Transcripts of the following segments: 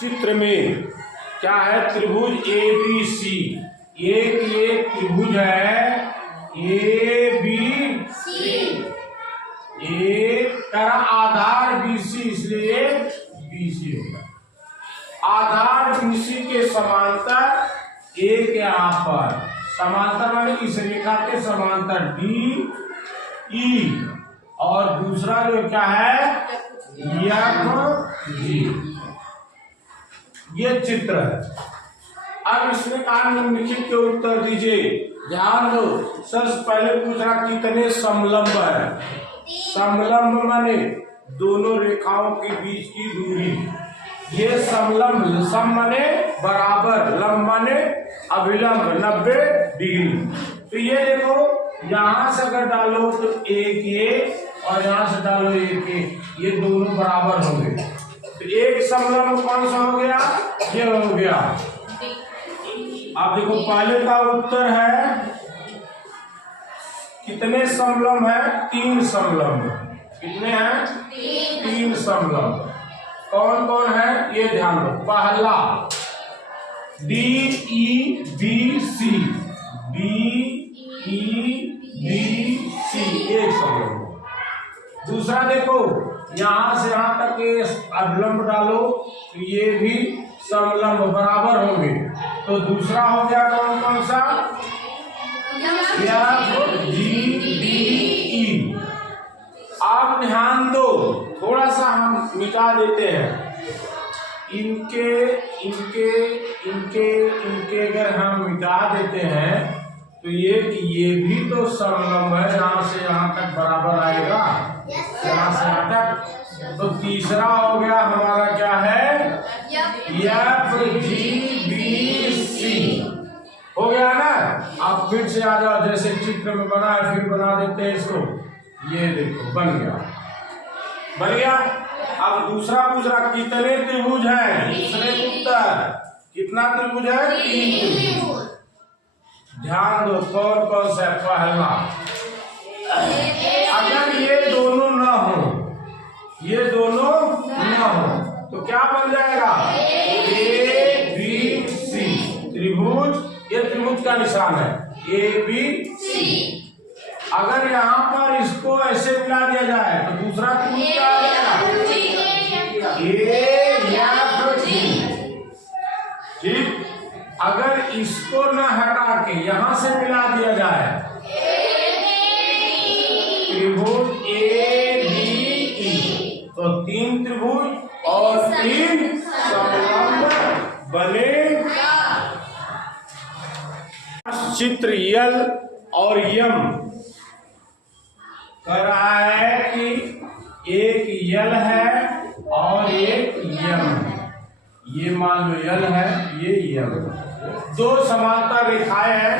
चित्र में क्या है? त्रिभुज ए बी सी। एक त्रिभुज है ए बी सी, एक का आधार बी सी, इसलिए बी सी होगा। आधार बी सी के समांतर एक यहाँ पर समांतर माने इस रेखा के समांतर डी ई, और दूसरा जो क्या है एफ जी। ये चित्र है। अब इसमें कहा निम्नलिखित के उत्तर दीजिए। ध्यान दो, सबसे पहले पूछा कितने समलंब है। समलंब माने दोनों रेखाओं के बीच की दूरी। ये समलंब, सम माने बराबर, लंब माने अभिलंब 90 डिग्री। तो ये देखो, यहां से अगर डालो तो एक और यहां से डालो एक, ये दोनों बराबर होंगे। तो एक समलंब कौन सा हो गया? ये हो गया। अब देखो, पहले का उत्तर है कितने समलंब है? 3 समलंब। कितने हैं? 3 समलंब। कौन कौन है ये ध्यान दो। पहला D E B C, D E B C एक समलंब। दूसरा देखो, यहां से यहां तक के अभिलंब डालो तो ये भी समलंब बराबर होंगे। तो दूसरा हो गया कौन कौन सा? F G D E. आप ध्यान दो, थोड़ा सा हम मिटा देते हैं। इनके इनके इनके इनके अगर हम मिटा देते हैं तो ये भी तो समलंब है, यहाँ से यहाँ तक बराबर आएगा, यहाँ से यहाँ तक। तो तीसरा हो गया हमारा क्या है? एफ जी बी सी हो गया ना। आप फिर से आ जाओ, जैसे चित्र में बना है फिर बना देते हैं इसको। ये देखो बन गया, बन गया। अब दूसरा पूछ रहा कितने त्रिभुज हैं? दूसरे उत्तर कितना त्रिभुज है? 3 त्रिभुज। ध्यान दो कौन कौन सा? पहला, अगर ये दोनों ना हो, ये दोनों ना हो तो क्या बन जाएगा? ए बी सी त्रिभुज। ये त्रिभुज का निशान है ए बी सी। अगर यहाँ पर इसको ऐसे मिला दिया जाए तो दूसरा त्रिभुज क्या आ जाएगा? A F G. ठीक, अगर इसको न हटा के यहां से मिला दिया जाए, त्रिभुज ए बी ई, तो 3 त्रिभुज और 3 समलंब बने। चित्र यल और यम कर रहा है कि एक यल है और एक यम है। ये मान लो यल है, ये यम। 2 समांतर रेखाएं हैं,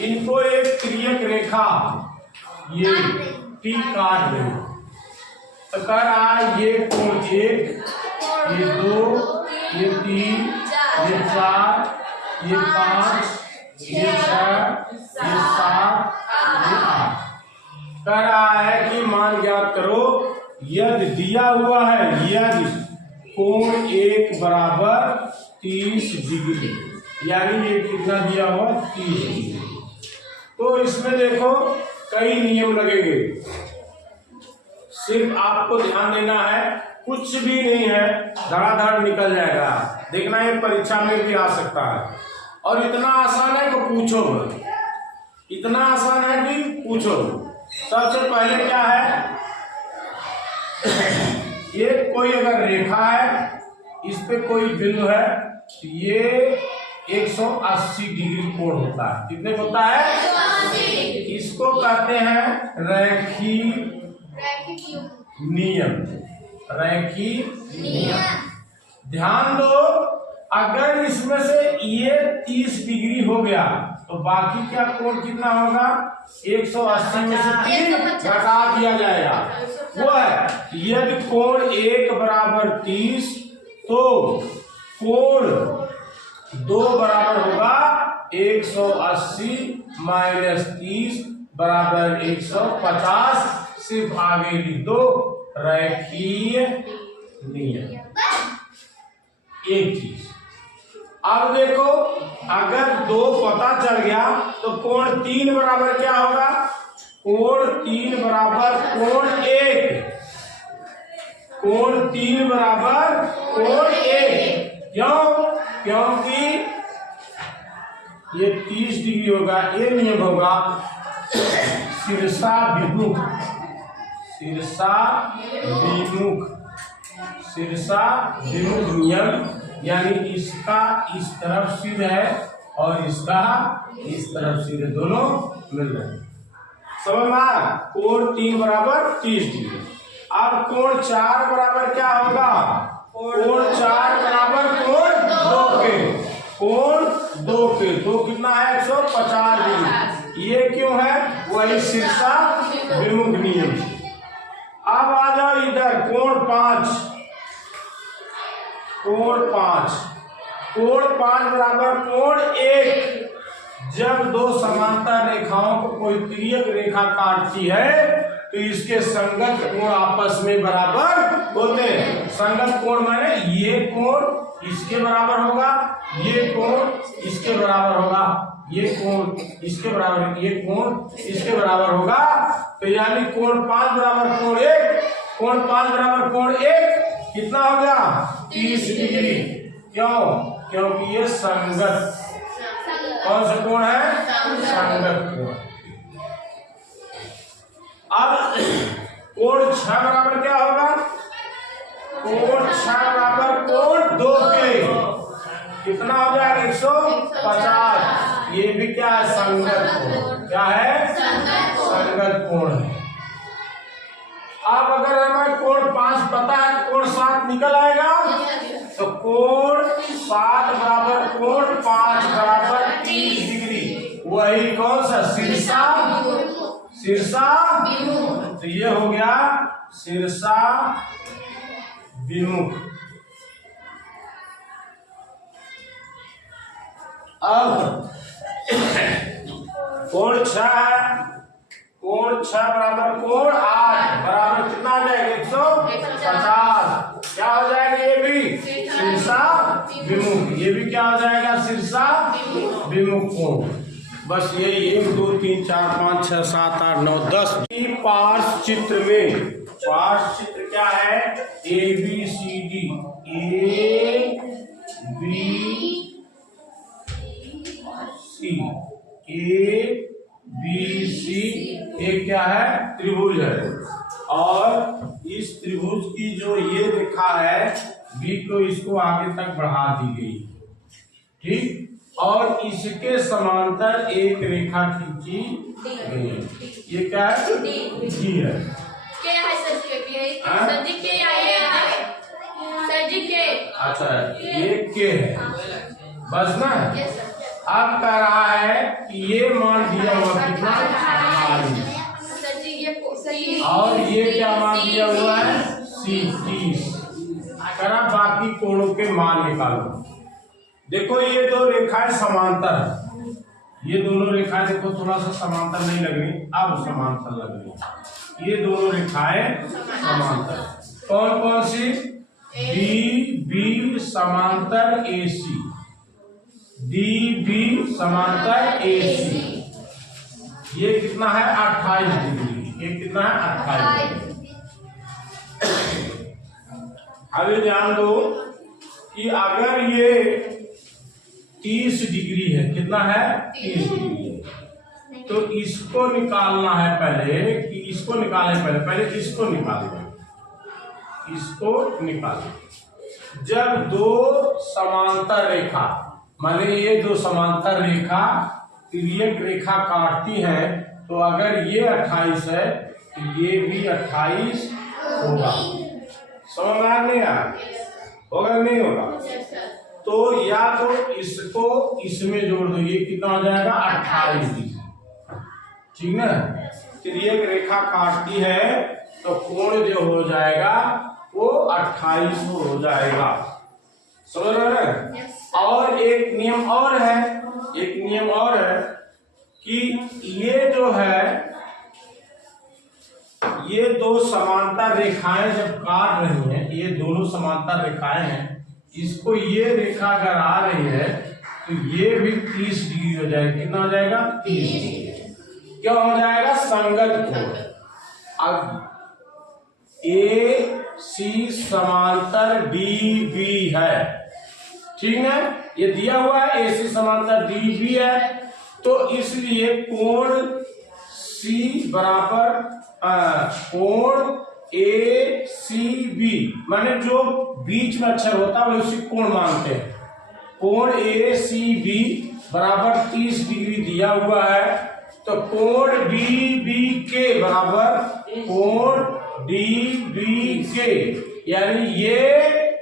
इनको एक तिर्यक रेखा ये टी काट दे। तो कह रहा है ये कोण 1, ये 2, ये 3, ये 4, ये 5, ये 6, ये 7, ये 8। कह रहा है कि मान ज्ञात करो यदि दिया हुआ है, यदि कोण 1 बराबर 30 डिग्री, यानी ये कितना दिया हुआ? 30 डिग्री। तो इसमें देखो कई नियम लगेंगे, सिर्फ आपको ध्यान देना है, कुछ भी नहीं है, धड़ाधड़ निकल जाएगा। देखना ये परीक्षा में भी आ सकता है, और इतना आसान है कि पूछो मत, इतना आसान है कि पूछो। सबसे पहले क्या है, ये कोई अगर रेखा है, इस पे कोई बिंदु है, तो ये 180 डिग्री कोण होता है। कितने होता है? 180। इसको कहते हैं रैखिक नियम। रैखिक नियम। ध्यान दो, अगर इसमें से ये 30 डिग्री हो गया तो बाकी क्या कोण कितना होगा? 180 में से 3 घटा दिया जाएगा। वो है यदि कोण 1 बराबर 30 तो कोण 2 बराबर होगा 180 माइनस 30 बराबर 150। सिर्फ आगे लिख दो रैखिक नियम। एक चीज। अब देखो, अगर 2 पता चल गया तो कोण 3 बराबर क्या होगा? कोण 3 बराबर कोण 1। कोण 3 बराबर कोण 1। क्यों? क्योंकि ये 30 डिग्री होगा। ये नियम होगा शीर्षा विमुख। शीर्षा विमुख, शीर्षा विमुख नियम, यानी इसका इस तरफ सिर है और इसका इस तरफ सिर है, दोनों मिल रहे हैं। समझ में आया? कोण 3 बराबर 30 डिग्री। अब कोण 4 बराबर क्या होगा? कोण 4 बराबर कोण 2 के। कोण 2 के, 2 कितना है? 150 डिग्री। ये क्यों है? वही शीर्षा विमुख नियम। अब आ जाओ इधर, कोण 5। कोण 5, कोण 5 बराबर कोण 1। जब 2 समांतर रेखाओं को कोई तिर्यक रेखा काटती है तो इसके संगत कोण आपस में बराबर होते हैं। संगत कोण माने ये कोण इसके बराबर होगा, ये कोण इसके बराबर होगा, ये कोण इसके बराबर, ये कोण इसके बराबर होगा। तो यानी कोण 5 बराबर कोण 1, कोण 5 बराबर कोण 1 कितना हो गया? 30 डिग्री। क्यों? क्योंकि ये संगत, कौन सा कोण है? संगत कोण। अब कोण 6 बराबर क्या होगा? कोण 6 बराबर कोण 2 के। कितना हो जाएगा? 150। ये भी क्या है? संगत कोण। क्या है? संगत कोण है। अब अगर हमें कोण 5 पता है तो कोण 7 निकल आएगा। तो कोण 7 बराबर कोण 5 बराबर 30 डिग्री। वही कौन सा? शीर्षा, शीर्षा विमुख। तो ये हो गया शीर्षा विमुख। अब कोण 6 है, कोण 6 बराबर कोण 8 बराबर कितना आ जाएगा? 150। क्या हो जाएगा? ये भी शीर्षा विमुख। ये भी क्या हो जाएगा? शीर्षा विमुख कोण। बस यही 1 2 3 4 5 6 7 8 9 10 पार्श्व चित्र में। पार्श्व चित्र क्या है? ABCD, ABC एक क्या है? त्रिभुज है। और इस त्रिभुज की जो ये रेखा है B को, इसको आगे तक बढ़ा दी गई, ठीक। और इसके समांतर एक रेखा खींची गई है। ये क्या है? D है। क्या है सर? सर जी के आए सर जी के। अच्छा, ये के है बस ना। अब कह रहा है कि ये मान दिया हुआ कितना? 40। और ये क्या मान दिया हुआ है? 30। करा बाकी कोणों के मान निकालो। देखो ये 2 रेखाएं समांतर है। ये दोनों रेखाएं देखो थोड़ा सा समांतर नहीं लग रही, अब समांतर लग रही। ये दोनों रेखाएं समांतर। कौन कौन सी? DB समांतर AC, DB समांतर AC। ये कितना है? 28 डिग्री। ये कितना है? 28। अभी ध्यान दो कि अगर ये 30 डिग्री है, कितना है? 30 डिग्री। तो इसको निकालना है पहले, कि इसको निकालें पहले इसको निकालना, इसको निकालें। जब 2 समांतर रेखा, माने ये 2 समांतर रेखा तिर्यक रेखा काटती है, तो अगर ये 28 है तो ये भी 28 होगा। समझ में नहीं आया? होगा नहीं होगा? तो या तो इसको इसमें जोड़ दो, ये कितना हो जाएगा? 28 डिग्री, ठीक ना। तिर्यक रेखा काटती है तो कोण जो हो जाएगा वो 28 हो जाएगा। समझ रहे हैं? और एक नियम और है, एक नियम और है कि ये जो है, ये 2 समांतर रेखाएं जब काट रही हैं, ये दोनों समांतर रेखाएं हैं, इसको ये रेखा अगर आ रही है तो ये भी 30 डिग्री हो जाएगा। कितना हो जाएगा? 30 डिग्री। क्या हो जाएगा? संगत कोण। अब ए सी समांतर डी बी है, ठीक है, ये दिया हुआ है ए सी समांतर डी बी है, तो इसलिए कोण सी बराबर कोण ए सी बी, माने जो बीच में अक्षर होता है उसी कोण मानते हैं। कोण ए सी बी बराबर 30 डिग्री दिया हुआ है, तो कोण डी बी के बराबर कोण डी बी के, यानी ये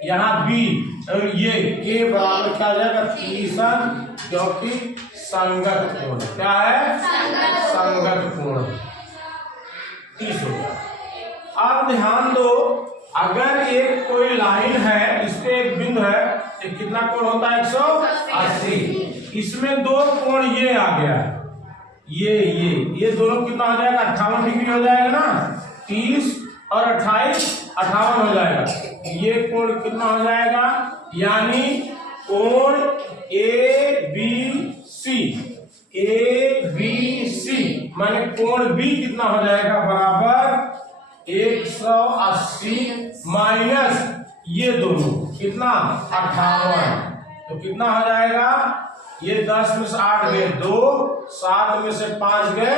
यहाँ बी और ये के बराबर क्या आ जाएगा? 30, क्योंकि संगत कोण। क्या है? संगत कोण 30 हो गया। आप ध्यान दो, अगर एक कोई लाइन है, इस पे एक बिंदु है, तो कितना कोण होता है? 180। इसमें दो कोण ये आ गया, ये दोनों कितना हो जाएगा? 58 डिग्री हो जाएगा ना। 30 और 28 58 हो जाएगा। ये कोण कितना हो जाएगा? यानी कोण ए बी सी माने कोण बी कितना हो जाएगा? बराबर 180 माइनस ये दोनों कितना? 58। तो कितना हो जाएगा? ये 10 में से 8 गए 2, 7 में से 5 गए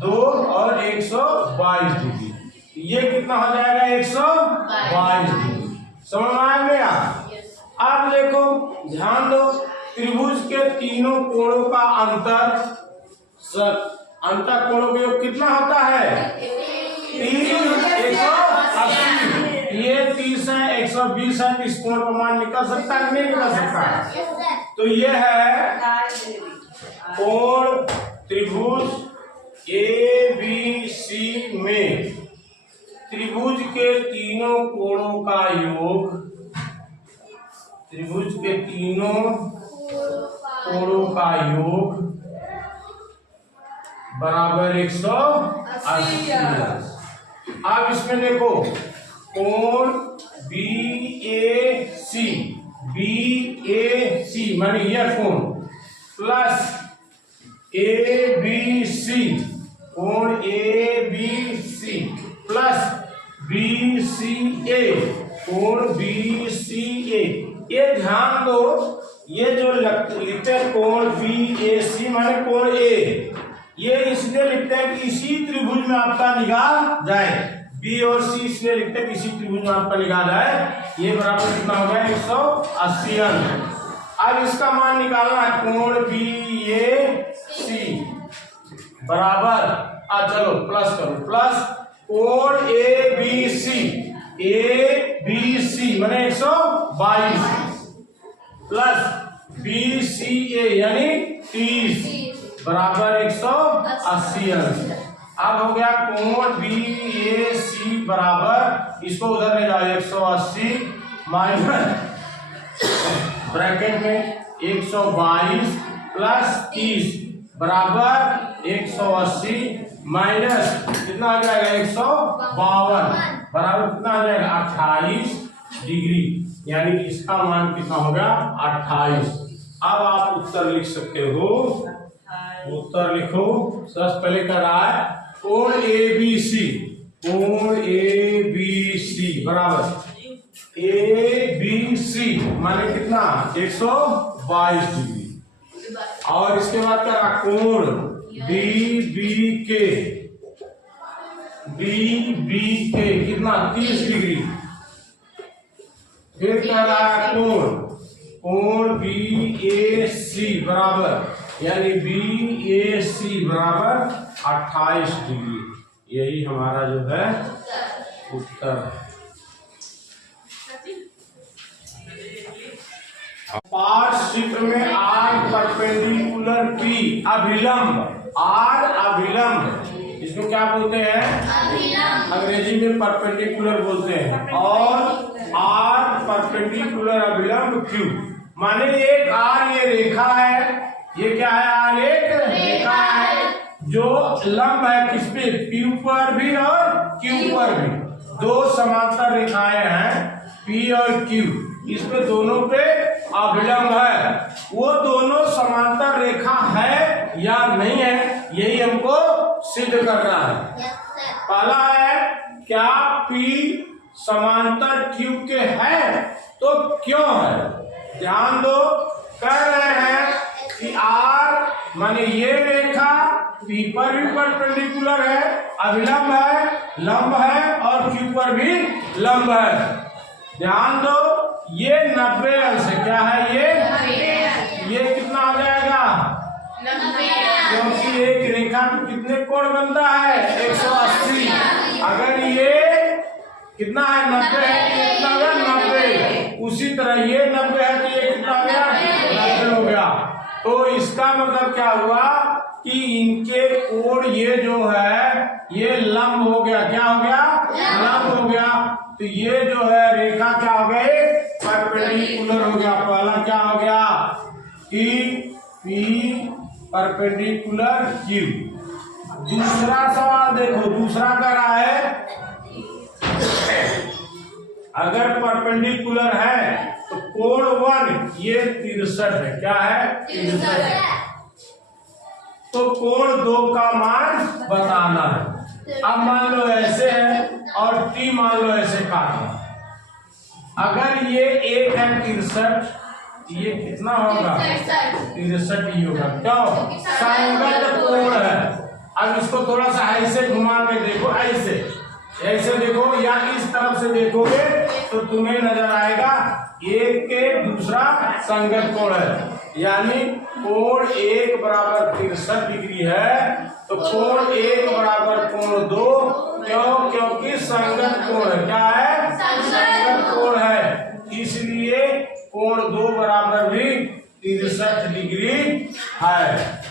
2 और 122 डिग्री। ये कितना हो जाएगा? 122 डिग्री। समझ में आ गया? अब देखो, ध्यान दो, त्रिभुज के तीनों कोणों का अंतर कोणों का योग कितना होता है? 3 180। ये 30 है, 120 है, इस कोण का मान निकल सकता है? नहीं निकल सकता। तो ये है कोण त्रिभुज ए बी सी में त्रिभुज के तीनों कोणों का योग, त्रिभुज के तीनों कोणों का योग बराबर 180। अब इसमें देखो, कोण बी ए सी माने यह कोण प्लस ए बी सी, कोण A B C plus B C A, कोण बी सी ए। ये ध्यान दो, ये जो लिखते हैं कोण बी ए सी माने कोण ए, ये इसलिए लिखते हैं कि इसी त्रिभुज में आपका निगाह जाए। बी और सी इसलिए लिखते हैं कि इसी त्रिभुज में आपका निगाह जाए। ये बराबर कितना हो गया? 180 अंक। अब इसका मान निकालना है, कोण बी ए सी बराबर चलो प्लस करो, प्लस कोण ए बी सी माने 122 प्लस बी सी ए यानी 30 बराबर 180 अंक। अब हो गया कोण बी ए सी बराबर, इसको उधर ले जाओ, 180 माइनस ब्रैकेट में 122 प्लस 30 बराबर 180 माइनस कितना आ जाएगा? 152 बराबर कितना आ जाएगा? 28 डिग्री, यानी इसका मान कितना होगा? 28। अब आप उत्तर लिख सकते हो। उत्तर लिखो। सबसे पहले कर रहा है कोण ए बी सी, कोण ए बी सी बराबर ए बी सी माने कितना? 122 डिग्री। और इसके बाद क्या रहा? कोण डी बी के कितना? 30 डिग्री। फिर क्या रहा? कोण बी ए सी बराबर, यानी बी ए सी बराबर 28 डिग्री। यही हमारा जो है उत्तर है। पार्श्व चित्र में आर परपेंडिकुलर पी अभिलंब, आर अभिलंब, इसको क्या बोलते हैं? अंग्रेजी में परपेंडिकुलर बोलते हैं, और आर परपेंडिकुलर अभिलंब क्यू माने एक आर ये रेखा है, ये क्या है? आर एक रेखा है जो लंब है किस पे? P पर भी और Q पर भी। दो समांतर रेखाएं हैं P और Q, इस पे दोनों पे अभिलंब है, वो दोनों समांतर रेखा है या नहीं है, यही हमको सिद्ध करना है। पहला है क्या P समांतर Q के है तो क्यों है। ध्यान दो, कह रहे हैं कि R माने ये रेखा P पर भी परपेंडिकुलर है, अभिलंब है, लंब है और Q पर भी लंब है। ध्यान दो, ये 90 अंश है। क्या है ये कितना आ जाएगा, 90, क्योंकि एक रेखा में कितने कोण बनता है, 180। अगर ये कितना है, 90 है, तो कितना हो गया, 90। उसी तरह ये 90 है तो ये कितना हो गया, 90 हो गया। तो इसका मतलब क्या हुआ कि इनके कोण ये जो है ये लंब हो गया। क्या हो गया, लंब हो गया। तो ये जो है रेखा क्या हो गई, परपेंडिकुलर हो गया। पहला क्या हो गया कि P परपेंडिकुलर Q। दूसरा सवाल देखो, दूसरा कह रहा है अगर परपेंडिकुलर है तो कोण 1 ये 63 है। क्या है, 63। तो कोण 2 का मान बताना है। अब मान लो ऐसे है और T मान लो ऐसे काटना। अगर ये 1 है 63, ये कितना होगा, 63 ही होगा। क्यों, संगत कोण है। अब इसको थोड़ा सा ऐसे घुमा के देखो, ऐसे देखो या इस तरफ से देखोगे तो तुम्हें नजर आएगा एक के दूसरा संगत कोण है, यानी कोण 1 बराबर 63 डिग्री है तो कोण 1 बराबर कोण 2। क्यों, क्योंकि संगत कोण है। क्या है, संगत कोण है, इसलिए कोण 2 बराबर भी 63 डिग्री है।